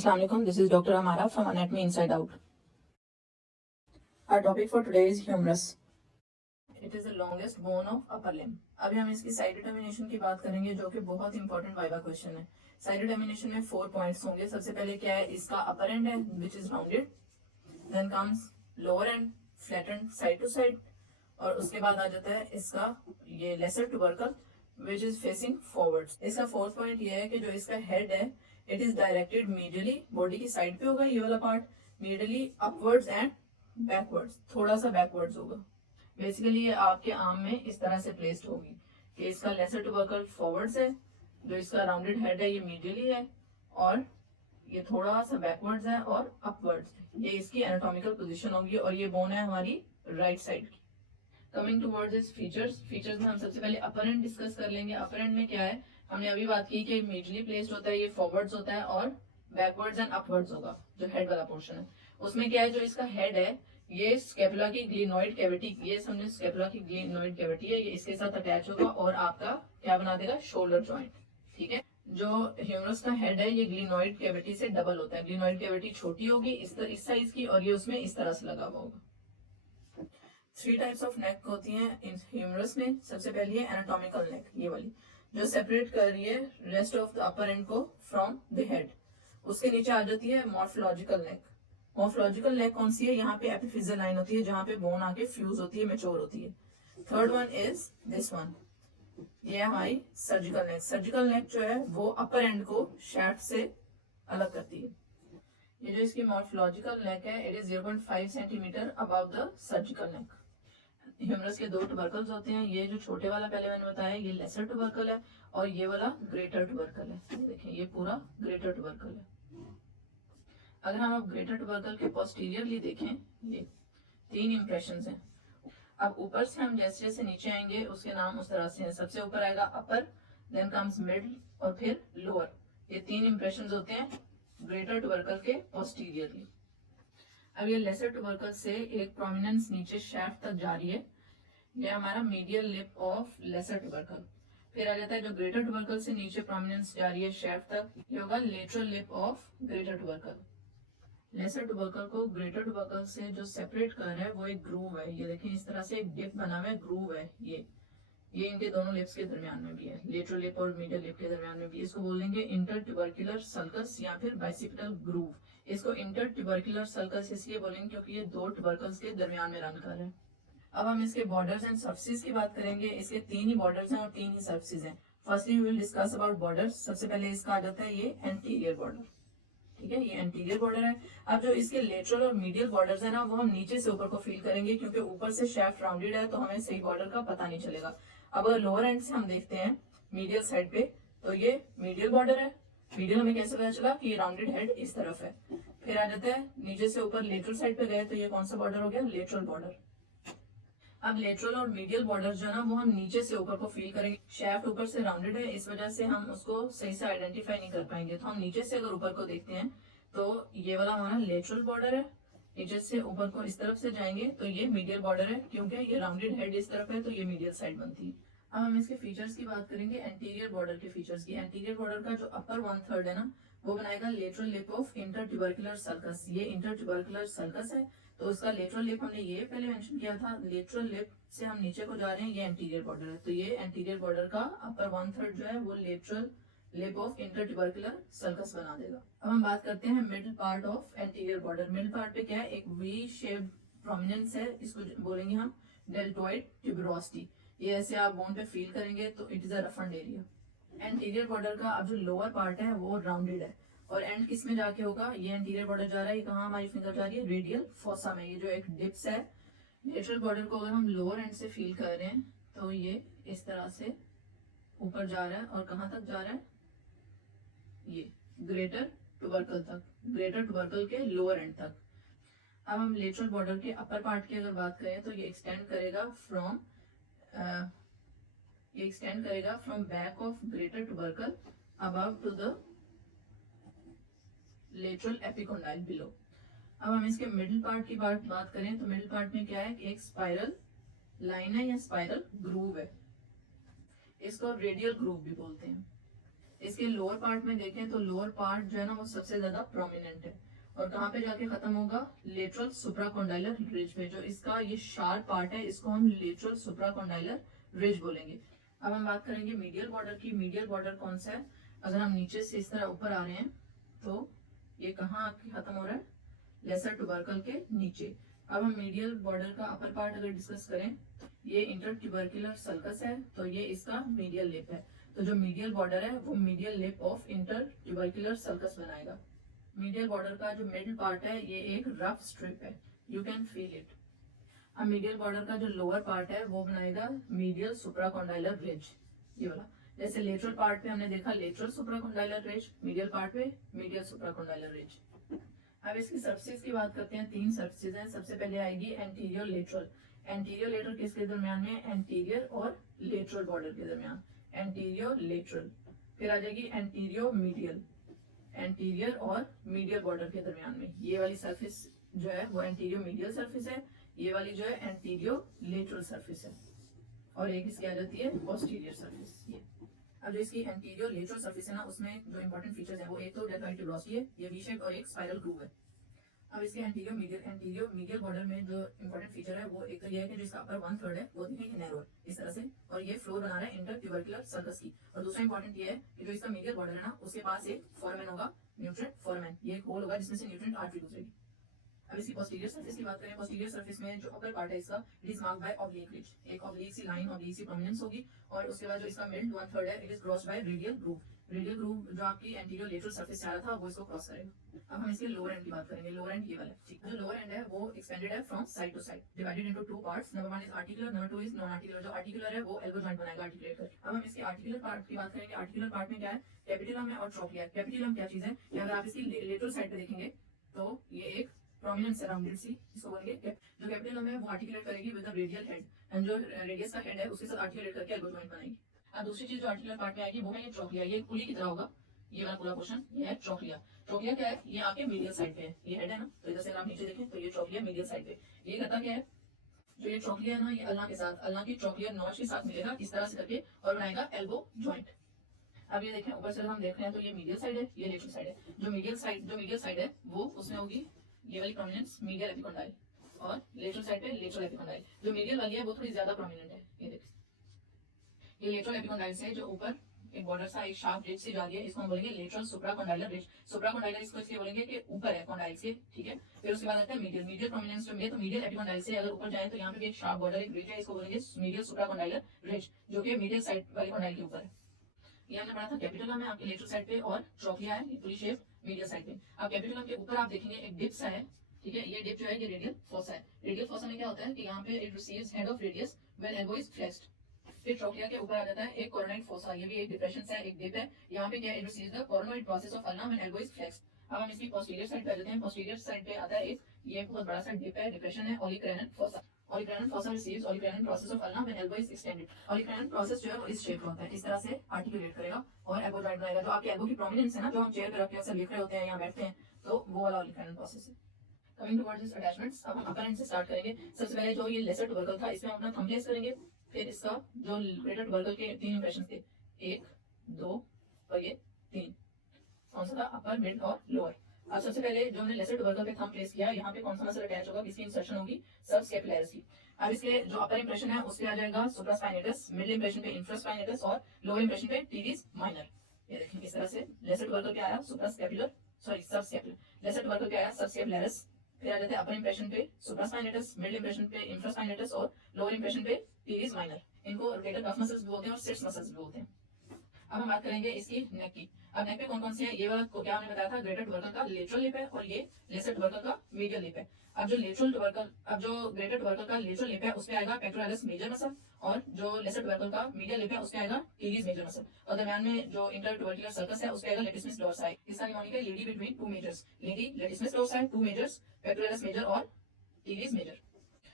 Assalamu alaikum. This is Dr. Amara from Anatomy Inside Out. Our topic for today is humerus. It is the longest bone of upper limb. अभी हम इसकी side determination की बात करेंगे जो कि बहुत इंपॉर्टेंट वाइवा क्वेश्चन है. साइड डिटर्मिनेशन में 4 पॉइंट्स होंगे. सबसे पहले क्या है, इसका अपर एंड है which is rounded, then comes lower end flattened side to side, और उसके बाद आ जाता है इसका ये lesser tubercle which is facing forwards. इसका फोर्थ पॉइंट ये है कि जो इसका हेड है it is directed medially, body की साइड पे होगा ये वाला part, medially upwards and backwards, थोड़ा सा बैकवर्ड्स होगा. बेसिकली ये आपके आर्म में इस तरह से प्लेस्ड होगी कि इसका लेसर ट्यूबरकल फॉरवर्ड्स है, जो इसका राउंडेड हेड है ये मीडियली है, और ये थोड़ा सा बैकवर्ड्स है और अपवर्ड्स. ये इसकी एनाटॉमिकल पोजीशन होगी, और ये बोन है हमारी राइट साइड की. Coming towards is features. Features में हम सबसे पहले अपर एंड डिस्कस कर लेंगे. अपर एंड में क्या है, हमने अभी बात की कि मीडियली प्लेस्ड होता है, ये फॉरवर्ड्स होता है और बैकवर्ड्स एंड अपवर्ड्स होगा जो हेड वाला पोर्शन है. उसमें क्या है, जो इसका हेड है ये स्केपुला की ग्लिनोइड कैविटी, ये समझे स्केपुला की ग्लिनोइड कैविटी है, ये इसके साथ अटैच होगा और आपका क्या बना देगा, शोल्डर जॉइंट. ठीक है. जो ह्यूमरस का हेड है ये ग्लिनोइड कैविटी से डबल होता है. ग्लिनोइड कैविटी छोटी होगी इस साइज की, और ये उसमें इस तरह से लगा हुआ होगा. 3 टाइप्स ऑफ नेक होती हैं इन ह्यूमरस में. सबसे पहली है एनाटॉमिकल नेक, ये वाली जो सेपरेट कर रही है rest of the upper and को फ्रॉम द हेड. उसके नीचे आ जाती है मॉर्फोलॉजिकल नेक. मॉर्फोलॉजिकल नेक कौन सी है, यहाँ पे एपिफिजियल लाइन होती है जहाँ पे बोन आके फ्यूज होती है, मैच्योर होती है. Third one is this one, ये है हमारी सर्जिकल नेक. सर्जिकल नेक जो है वो अपर एंड को शैफ्ट से अलग करती है. ये जो इसकी मॉर्फोलॉजिकल नेक है it is 0.5 centimetre above the surgical neck. Humerus के 2 ट्यूबरकल्स होते हैं. ये जो छोटे वाला पहले मैंने बताया ये लेसर ट्यूबरकल है, और ये वाला ग्रेटर ट्यूबरकल है. देखिए ये पूरा ग्रेटर ट्यूबरकल है. अगर हम अब ग्रेटर ट्यूबरकल के पोस्टीरियरली देखें, ये 3 इंप्रेशंस हैं. अब ऊपर से हम जैसे जैसे नीचे आएंगे उसके नाम उस तरह से हैं. सबसे ऊपर आएगा अपर, देन कम्स मिडल और फिर लोअर. ये 3 इंप्रेशंस होते हैं ग्रेटर ट्यूबरकल के पोस्टीरियरली. अब ये लेसर ट्यूबरकल से एक प्रोमिनेंस नीचे शैफ्ट तक जा रही है, ये हमारा medial lip of lesser tubercle. फिर आ जाता है जो ग्रेटर ट्यूबरकल से नीचे प्रोमिनेंस जा रही है शैफ्ट तक, ये होगा lateral lip of greater tubercle. Lesser tubercle को ग्रेटर ट्यूबरकल से जो सेपरेट कर रहा है वो एक ग्रूव है. ये देखें इस तरह से एक डिप बना हुआ है, ग्रूव है. ये इनके दोनों लिप्स के दरमियान में भी है, लेटरल लिप और मीडियल लिप के दरमियान में भी. इसको बोलेंगे इंटर ट्यूबरकुलर सल्कस या फिर बाइसिपिटल ग्रूव. इसको इंटर ट्यूबरकुलर सल्कस इसलिए बोलेंगे क्योंकि ये 2 ट्यूबरकल्स के दरमियान में रन कर रहे हैं. अब हम इसके बॉर्डर्स एंड सर्फेसिस की बात करेंगे. इसके 3 ही बॉर्डर्स हैं और 3 ही सर्फेसिस हैं. Firstly we will discuss about borders. सबसे पहले इसका आ जाता है ये एंटीरियर बॉर्डर. ठीक है, ये एंटीरियर बॉर्डर है. अब जो इसके लेटरल और मीडियल बॉर्डर्स है ना वो हम नीचे से ऊपर को फील करेंगे, क्योंकि ऊपर से शैफ्ट राउंडेड है तो हमें सही बॉर्डर का पता नहीं चलेगा. अब अगर लोअर एंड से हम देखते हैं मीडियल साइड पे, तो ये मीडियल बॉर्डर है. मीडियल हमें कैसे पता चला कि ये राउंडेड हेड इस तरफ है. फिर आ जाता है नीचे से ऊपर लेटरल साइड पे गए तो ये कौन सा बॉर्डर हो गया, लेटरल बॉर्डर. अब लेटरल और मीडियल बॉर्डर जो है ना वो हम नीचे से ऊपर को फील करेंगे. शैफ्ट ऊपर से राउंडेड है, इस वजह से हम उसको सही से आइडेंटिफाई नहीं कर पाएंगे. तो हम नीचे से अगर ऊपर को देखते हैं तो ये वाला हमारा लेटरल बॉर्डर है. नीचे से ऊपर को इस तरफ से जाएंगे तो ये मीडियल बॉर्डर है, क्योंकि ये राउंडेड हेड इस तरफ है तो ये मीडियल साइड बनती है. अब हम इसके फीचर्स की बात करेंगे, एंटीरियर बॉर्डर के फीचर्स की. एंटीरियर बॉर्डर का जो अपर 1/3 है ना वो बनाएगा lateral lip of inter tubercular sulcus. ये इंटर ट्यूबरकुलर सल्कस है तो उसका लेटरल लिप हमने ये पहले मेंशन किया था. लेटरल लिप से हम नीचे को जा रहे हैं, ये एंटीरियर बॉर्डर है. तो ये एंटीरियर बॉर्डर का अपर 1/3 जो है वो lateral lip of inter tubercular sulcus बना देगा. अब हम बात करते हैं middle part of anterior border. Middle part पे क्या है, एक वी शेप्ड प्रोमिनेंस है, इसको बोलेंगे हम डेल्टोइड ट्यूबरोसिटी. ये ऐसे आप बोन पे फील करेंगे तो it is a roughened area. Anterior border का अब जो लोअर पार्ट है वो राउंडेड है, और एंड किस में जाके होगा, ये एंटीरियर बॉर्डर जा रहा है, ये कहाँ हमारी फिंगर जा रही है, रेडियल फोसा में. ये जो एक डिप्स है लेटरल बॉर्डर को अगर हम लोअर एंड से फील कर रहे हैं तो ये इस तरह से ऊपर जा रहा है, और कहाँ तक जा रहा है, ये ग्रेटर ट्यूबरकल तक, ग्रेटर ट्यूबरकल के लोअर एंड तक. अब हम लेटरल बॉर्डर के अपर पार्ट की अगर बात करें तो ये एक्सटेंड करेगा from back of greater tubercle above to the lateral epicondyle below. अब हम इसके मिडिल पार्ट की बात करें तो मिडिल पार्ट में क्या है कि एक स्पाइरल लाइन है या स्पाइरल ग्रूव है. इसको रेडियल ग्रूव भी बोलते हैं. इसके लोअर पार्ट में देखें तो लोअर पार्ट जो है ना वो सबसे ज्यादा प्रोमिनेंट है, और कहाँ पे जाके खत्म होगा, लेटरल सुप्राकॉन्डाइलर रिज पे। जो इसका ये शार्प पार्ट है इसको हम लेटरल सुप्राकॉन्डाइलर रिज बोलेंगे। अब हम बात करेंगे मीडियल बॉर्डर की। मीडियल बॉर्डर कौन सा है, अगर हम नीचे से इस तरह ऊपर आ रहे हैं तो ये कहाँ आके खत्म हो रहा है, लेसर ट्यूबरकल के नीचे। अब हम मीडियल बॉर्डर का अपर पार्ट अगर डिस्कस करें, ये इंटर ट्यूबरकुलर सल्कस है तो ये इसका मीडियल लिप है। तो जो मीडियल बॉर्डर है वो medial lip of inter tubercular sulcus बनाएगा। मीडियल बॉर्डर का जो मिडिल पार्ट है ये एक रफ स्ट्रिप है, यू कैन फील इट। अब मीडियल बॉर्डर का जो लोअर पार्ट है वो बनाएगा मीडियल सुप्राकॉन्डाइलर रिज, ये वाला। जैसे लेटरल पार्ट पे हमने देखा lateral supracondylar ridge, medial part पे मीडियल सुप्राकॉन्डाइलर रिज। अब इसकी सर्फेसिस की बात करते हैं। 3 सर्फेसिस हैं। सबसे पहले आएगी एंटीरियर लेटरल। एंटीरियर लेटरल किसके दरमियान में, एंटीरियर और लेटरल बॉर्डर के दरमियान, एंटीरियर लेटरल। फिर आ जाएगी एंटीरियर मीडियल, एंटीरियर और मीडियल बॉर्डर के दरमियान में। ये वाली सरफेस जो है वो एंटीरियर मीडियल सरफेस है, ये वाली जो है एंटीरियर लेटरल सरफेस है, और एक इसकी आ जाती है पोस्टीरियर सरफेस ये। अब जो इसकी एंटीरियर लेटरल सरफेस है ना उसमें जो इंपॉर्टेंट फीचर्स है वो एक तो डेल्टॉइड ट्यूबरोसिटी है, ये वी शेप और एक स्पाइरल ग्रूव है। अब इसके एंटीरियर मीडियल बॉर्डर में जो इंपॉर्टेंट फीचर है वो एक तो ये है कि जो इसका अपर 1/3 है वो देखें नैरो है इस तरह से, और ये फ्लोर बना रहा है इंटर ट्यूबरकुलर सर्कस की। और दूसरा इंपॉर्टेंट ये है कि जो इसका मीडियल बॉर्डर है ना उसके पास एक फोरामेन होगा, न्यूट्रिएंट फोरामेन, ये एक होल होगा जिसमें से न्यूट्रिएंट आर्टरी गुजरेगी। अब इसकी पोस्टीरियर सरफेस की बात करें, पोस्टीरियर सरफेस में जो अपर पार्ट है इसका it is marked by oblique ridge, एक oblique see line, oblique see prominence होगी। और उसके बाद जो इसका मिड 1/3 है it is crossed by radial groove. Radial groove जो आपकी एंटीरियर लेटरल सरफेस से आ रहा था वो इसको क्रॉस करेगा। अब हम इसके लोअर एंड की बात करेंगे। लोअर एंड ये वाला, ठीक है। जो लोअर एंड है वो एक्सपेंडेड है from side to side, divided into 2 parts. Number 1 is articular, number 2 is non articular. जो आर्टिकुलर है वो एल्बो जॉइंट बनाएगा आर्टिकुलेट कर। अब हम इसके आर्टिकुलर पार्ट की बात करेंगे। आर्टिकुलर पार्ट में क्या है, कैपिटुलम है और ट्रोक्लिया। कैपिटुलम क्या चीज है, अगर आप इसकी लेटरल साइड पे देखेंगे तो ये एक प्रोमिनेंस राउंडेड सी, इसको बोलेंगे जो कैपिटल है वो आर्टिकुलेट करेगी with the radial head, and जो रेडियस का हेड है उसके साथ आर्टिकुलेट करके एल्बो जॉइंट बनाएगी। अब दूसरी चीज जो आर्टिकुलर पार्ट में आएगी वो है ये ट्रोक्लिया। ये पुली की तरह होगा, ये वाला पूरा पोर्शन ये है ट्रोक्लिया। ट्रोक्लिया क्या है, ये आपके मीडियल साइड पे है, ये हेड है ना, तो इधर से आप नीचे देखें तो ये ट्रोक्लिया मीडियल साइड पे। ये करता क्या है, जो ये ट्रोक्लिया है ना ये अल्लाह के साथ, अल्लाह की ट्रोक्लियर नॉच के साथ मिलेगा इस तरह से करके और बनाएगा एल्बो जॉइंट। अब ये देखें ऊपर से हम देख रहे हैं तो ये मीडियल साइड है, ये लेटरल साइड है। जो मीडियल साइड है वो उसमें होगी ये वाली प्रोमिनेंस मीडियल एपिकोंडाइल, और लेटरल साइड पे लेटरल एपिकोंडाइल। जो मीडियल वाली है वो थोड़ी ज्यादा प्रोमिनेंट है, ये देख, ये लेटरल एपिकोंडाइल से जो ऊपर एक बॉर्डर सा एक शार्प रिज से जा रही है, इसको हम बोलेंगे लेटरल सुप्राकॉन्डाइलर रिज। सुप्राकॉन्डाइलर इसको इसलिए बोलेंगे कि ऊपर है कॉन्डाइल्स के, ठीक है। फिर उसके बाद आता है मीडियल। मीडियल प्रोमिनेंस जो है तो मीडियल एपिकोंडाइल से अगर ऊपर जाए तो यहाँ पे भी एक शार्प बॉर्डर एक रिज है, इसको बोलेंगे मीडियल सुप्राकॉन्डाइलर रिज, जो कि मीडियल साइड वाली कॉन्डाइल के ऊपर है। ये हमने पढ़ा था कैपिटुलम है आपके लेटरल साइड पे और ट्रोक्लिया है ये पूरी शेप मीडियल साइड पे। अब कैपिटुलम के ऊपर आप देखेंगे एक डिप सा है, ठीक है। ये डिप जो है ये रेडियल फोसा है। रेडियल फोसा में क्या होता है कि यहाँ पे it receives head of radius when elbow is flexed. फिर ट्रोक्लिया के ऊपर आ जाता है एक कोरोनॉइड फोसा, ये भी एक डिप्रेशन है, एक डिप है। यहाँ पे क्या it receives the coronoid process of ulna when elbow is flexed. अब हम इसकी पोस्टीरियर साइड पे आ जाते हैं। पोस्टीरियर साइड पे आता है एक ये बहुत बड़ा सा डिप है, डिप्रेशन है, olecranon fossa. Olecranon fossa receives olecranon process of ulna when elbow is extended. Olecranon process जो है वो इस शेप का होता है, इस तरह से आर्टिकुलेट करेगा और एल्बो जॉइंट बनाएगा। जो आपके एल्बो की प्रोमिनेंस है ना, जो हम चेयर पे रख के अक्सर लिख रहे होते हैं या बैठते हैं, तो वो वाला ओलिक्रैनन प्रोसेस है। कमिंग टुवर्ड्स दिस अटैचमेंट्स, अब हम अपर एंड से स्टार्ट करेंगे। सबसे पहले जो ये लेसर ट्यूबरकल था इसमें अपना थंब प्लेस करेंगे। फिर इसका जो ग्रेटर ट्यूबरकल के 3 इंप्रेशन थे, 1 2 और ये 3, कौन सा था, अपर मिड और लोअर। अब सबसे पहले जो हमने लेसर ट्यूबरकल पे थंब प्लेस किया, यहाँ पे कौन सा मसल अटैच होगा, किसकी इंसर्शन होगी, सबस्कैपुलैरिस की। अब इसके जो अपर इंप्रेशन है उसके आ जाएगा सुप्रास्पाइनेटस, मिडिल इंप्रेशन पे इंफ्रास्पाइनेटस और लोअर इंप्रेशन पे टीरिस माइनर। ये देखिए इस तरह से लेसर ट्यूबरकल पे आया suprascapular, sorry subscapular. Lesser tubercle पे आया सबस्कैपुलैरिस। फिर आ जाते हैं अपर इंप्रेशन पे सुप्रास्पाइनेटस, मिडिल इंप्रेशन पे इंफ्रास्पाइनेटस और लोअर इंप्रेशन पे टीरिस माइनर। इनको रोटेटर कफ मसल्स भी बोलते हैं और सिट्स मसल्स भी बोलते हैं। अब हम बात करेंगे इसकी नेक की। अब नेक पे कौन कौन से है, ये वाला क्या हमने बताया था, ग्रेटर ट्यूबरकल का लेटरल लिप है और ये लेसर ट्यूबरकल का मीडियल लिप है। अब जो ग्रेटर ट्यूबरकल का लेटरल लिप है उस पे आएगा पेक्टोरालिस मेजर मसल, और जो लेसर ट्यूबरकल का मीडियल लिप है उस पे आएगा टीरिस मेजर मसल, और दरमियान में जो इंटर ट्यूबरकुलर सर्कस है उस पे आएगा लेटिसमस डोर्साई। इसका निमोनिक है lady between 2 majors, lady latissimus dorsi 2 majors, pectoralis major और टीरिस मेजर।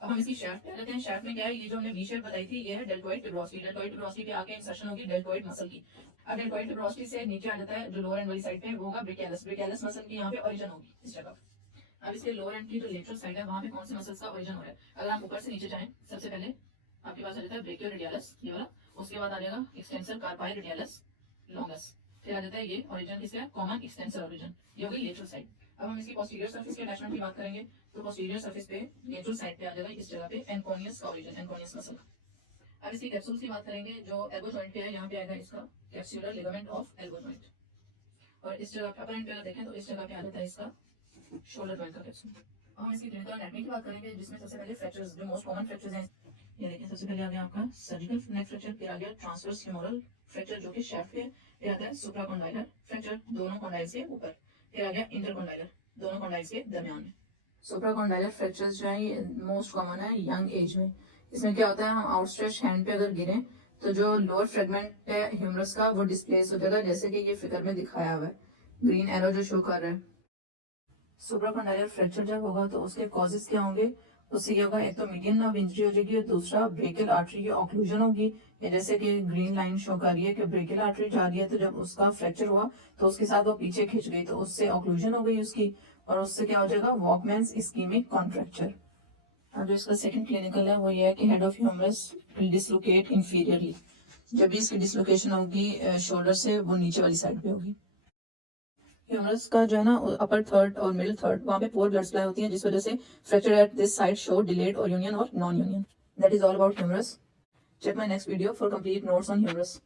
अब हम इसकी शाफ्ट पे लेते हैं। शाफ्ट में क्या है, ये जो हमने वी शेप बताई थी ये है डेल्टॉइड ट्यूबरोसिटी। डेल्टॉइड ट्यूबरोसिटी पे आके इंसर्शन होगी डेल्टॉइड मसल की। अब डेल्टॉइड ट्यूबरोसिटी से नीचे आ जाता है जो लोअर एंड वाली साइड पे वो होगा ब्रेकियलिस। ब्रेकियलिस मसल की यहाँ पे ओरिजिन होगी इस जगह। अब इसके लोअर एंड की जो लेटरल साइड है वहां पे कौन से मसल्स का ओरिजिन हो रहा है, अगर हम ऊपर से नीचे जाएं सबसे पहले आपके पास आ जाता है ब्रेकियो रेडियलिस, ये वाला। उसके बाद आ जाएगा एक्सटेंसर कार्पाई रेडियलिस लॉन्गस। फिर आ जाता है ये ओरिजिन किसका, कॉमन एक्सटेंसर ओरिजिन, ये हो गई लेटरल साइड। अब हम इसकी पोस्टीरियर सरफेस के अटैचमेंट की बात करेंगे, तो पोस्टीरियर सरफेस पे लेटरल साइड पे आ जाएगा इस जगह पे एनकोनियस का ओरिजिन, एनकोनियस मसल। अब इसकी कैप्सूल्स की बात करेंगे, जो एल्बो जॉइंट पे है, यहाँ पे आएगा इसका capsular ligament of elbow joint, और इस जगह पे अपर एंड पे अगर देखें तो इस जगह पे आ जाता है इसका शोल्डर जॉइंट का कैप्सूल। अब हम इसकी क्लिनिकल एनाटॉमी की बात करेंगे, जिसमें सबसे पहले फ्रैक्चर्स, जो मोस्ट कॉमन फ्रैक्चर्स हैं, ये देखिए सबसे पहले आ गया आपका सर्जिकल नेक फ्रैक्चर, फिर आ गया ट्रांसवर्स फ्यूमरल फ्रैक्चर जो कि शाफ्ट पे, फिर आता है सुप्राकॉन्डाइलर फ्रैक्चर दोनों कॉन्डाइल्स के ऊपर, फिर आ गया इंटरकॉन्डाइलर दोनों कॉन्डाइल्स के दरमियान में। सुप्राकॉन्डाइलर फ्रैक्चर्स जो है ये मोस्ट कॉमन है यंग एज में। इसमें क्या होता है, हम आउटस्ट्रेच हैंड पे अगर गिरें तो जो लोअर फ्रेगमेंट है ह्यूमरस का वो डिस्प्लेस हो जाएगा, जैसे कि ये फिगर में दिखाया हुआ है, ग्रीन एरो जो शो कर रहा है। सुप्राकॉन्डाइलर फ्रैक्चर जब होगा तो उसके कॉजेज क्या होंगे, उससे क्या होगा, एक तो मीडियन नर्व इंजरी हो जाएगी और दूसरा ब्रेकियल आर्टरी की ऑक्लूजन होगी। ये जैसे कि ग्रीन लाइन शो कर रही है कि ब्रेकियल आर्टरी जा रही है, तो जब उसका फ्रैक्चर हुआ तो उसके साथ वो पीछे खिंच गई, तो उससे ऑक्लूजन हो गई उसकी, और उससे क्या हो जाएगा, वॉकमैन्स इस्कीमिक कॉन्ट्रैक्चर। और जो इसका सेकंड क्लिनिकल है वो ये है कि head of humerus will dislocate inferiorly, जब भी इसकी डिसलोकेशन होगी शोल्डर से, वो नीचे वाली साइड पे होगी। ह्यूमरस का जो है ना अपर थर्ड और मिडिल थर्ड, वहां पे पुअर ब्लड सप्लाई होती है, जिस वजह से fracture at this side show delayed और यूनियन और non union. That is all about humerus. Check my next video for complete notes on humerus.